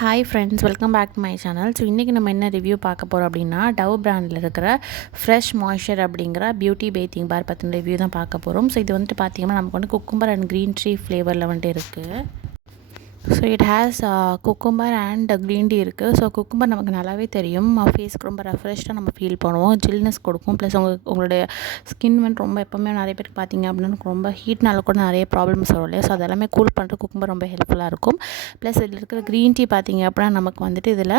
Hi friends, welcome back to my channel. So இன்றைக்கி நம்ம என்ன ரிவ்யூ பார்க்க போகிறோம் அப்படின்னா, டவ் பிராண்டில் இருக்கிற ஃப்ரெஷ் மாய்ஸ்சர் அப்படிங்கிற பியூட்டி பேத்திங் பார் பற்றின ரிவ்யூ தான் பார்க்க போகிறோம். ஸோ இது வந்துட்டு பார்த்திங்கன்னா நமக்கு வந்து குக்கும்பர் அண்ட் க்ரீன் டீ ஃப்ளேவரில் வந்துட்டு இருக்குது. So it has cucumber and green tea இருக்குது. ஸோ குக்கும்பர் நமக்கு நல்லாவே தெரியும், ஃபேஸ்க்கு ரொம்ப ரெஃப்ரெஷ்டாக நம்ம ஃபீல் பண்ணுவோம், ஜில்னஸ் கொடுக்கும். ப்ளஸ் உங்களுடைய ஸ்கின் வந்து ரொம்ப எப்போவுமே நிறைய பேருக்கு பார்த்திங்க அப்படின்னா ரொம்ப ஹீட்னால கூட நிறைய ப்ராப்ளம்ஸ் வரும் இல்லையா. ஸோ அதெல்லாமே கூல் பண்ணுற குக்கும்பர் ரொம்ப ஹெல்ப்ஃபுல்லாக இருக்கும். ப்ளஸ் இதில் இருக்கிற க்ரீன் டீ பார்த்திங்க அப்படின்னா நமக்கு வந்துட்டு இதில்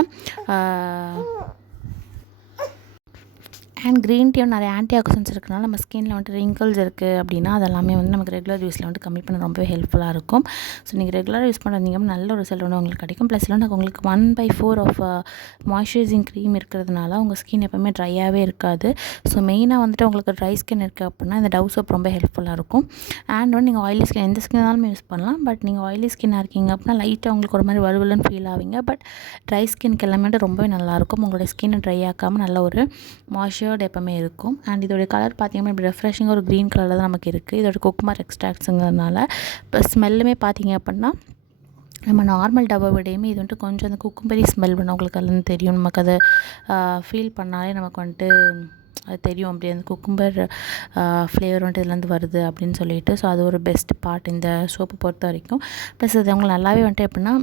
அண்ட் க்ரீன் டீயும் நிறைய ஆன்டி ஆக்சிடென்ட்ஸ் இருக்கிறனால நம்ம ஸ்கின்னில் வந்துட்டு ரிங்கிள்ஸ் இருக்குது அப்படின்னா அதெல்லாமே வந்து நமக்கு ரெகுலர் யூஸில் வந்து கம்மி பண்ண ரொம்பவே ஹெல்ப்ஃபுல்லாக இருக்கும். ஸோ நீங்கள் ரெகுலராக யூஸ் பண்ணுறீங்க நல்ல ஒரு ரிசல்ட் வந்து உங்களுக்கு கிடைக்கும். ப்ளஸ் இல்லை உங்களுக்கு 1/4 ஆஃப் மாய்ஸ்சரைசிங் க்ரீம் இருக்கிறதுனால உங்கள் ஸ்கின் எப்போவுமே ட்ரையாகவே இருக்காது. ஸோ மெயினாக வந்துட்டு உங்களுக்கு ட்ரை ஸ்கின் இருக்குது அப்படின்னா இந்த டவ் சோப் ரொம்ப ஹெல்ப்ஃபுல்லாக இருக்கும். அண்ட் வந்து நீங்கள் ஆயிலி ஸ்கின் எந்த ஸ்கின்னாலுமே யூஸ் பண்ணலாம். பட் நீங்கள் ஆயிலி ஸ்கின்னாக இருக்கீங்க அப்படின்னா லைட்டாக உங்களுக்கு ஒரு மாதிரி வலுவலுன்னு ஃபீல் ஆவீங்க. பட் ட்ரை ஸ்கின்க்கு எல்லாமே ரொம்பவே நல்லாயிருக்கும். உங்களோட ஸ்கின்னை ட்ரை ஆக்காமல் நல்ல ஒரு மாய்ஸ்சர் எப்பவுமே இருக்கும். அண்ட் இதோட கலர் பார்த்தீங்கன்னா இப்படி ரெஃப்ரெஷிங்காக ஒரு க்ரீன் கலரில் தான் நமக்கு இருக்குது. இதோட குக்கும்பர் எக்ஸ்ட்ராக்ட்ஸுங்கிறதுனால இப்போ ஸ்மெல்லுமே பார்த்தீங்க அப்படின்னா நம்ம நார்மல் டவ்வை விடையுமே இது வந்துட்டு கொஞ்சம் அந்த குக்கும்பரி ஸ்மெல் பண்ண உங்களுக்கு அதுலேருந்து தெரியும். நமக்கு அதை ஃபீல் பண்ணாலே நமக்கு வந்துட்டு அது தெரியும், அப்படி அந்த குக்கும்பர் ஃப்ளேவர் வந்துட்டு இதுலேருந்து வருது அப்படின்னு சொல்லிட்டு. ஸோ அது ஒரு பெஸ்ட் பார்ட் இந்த சோப்பை பொறுத்த வரைக்கும். ப்ளஸ் அது அவங்களுக்கு நல்லாவே வந்துட்டு எப்படின்னா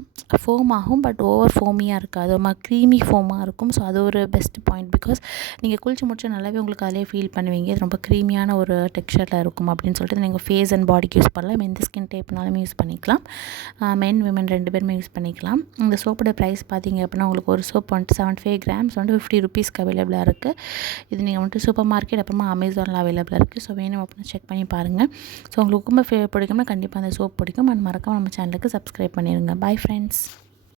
ஃபோம் ஆகும், பட் ஓவர் ஃபோமியாக இருக்காது, ஒரு மாதிரி க்ரீமி ஃபோமாக இருக்கும். ஸோ அது ஒரு பெஸ்ட் பாயிண்ட். பிகாஸ் நீங்கள் குளிச்சு முடிச்சு நல்லாவே உங்களுக்கு அதிலே ஃபீல் பண்ணுவீங்க, இது ரொம்ப க்ரீமியான ஒரு டெக்ஸ்சரில் இருக்கும் அப்படின்னு சொல்லிட்டு. நீங்கள் ஃபேஸ் அண்ட் பாடிக்கு யூஸ் பண்ணலாம், எந்த ஸ்கின் டைப்னாலுமே யூஸ் பண்ணிக்கலாம். மென் விமன் 2 பேருமே யூஸ் பண்ணிக்கலாம். இந்த சோப்போட ப்ரைஸ் பார்த்தீங்க அப்படின்னா உங்களுக்கு ஒரு சோப் வந்துட்டு 75 கிராம்ஸ் வந்துட்டு 50 ருபீஸ்க்கு அவைலபிளாக இருக்குது. இது நீங்கள் வந்துட்டு சூப்பர் மார்க்கெட் அப்புறமா அமேசானில் அவைலபிளாக இருக்குது. ஸோ வேணும் அப்படின்னா செக் பண்ணி பாருங்கள். ஸோ உங்களுக்கு ரொம்ப பிடிக்கும்னா கண்டிப்பாக அந்த சோப் பிடிக்கும். அண்ட் மறக்காமல் நம்ம சேனலுக்கு சப்ஸ்கிரைப் பண்ணிடுங்க. Bye friends.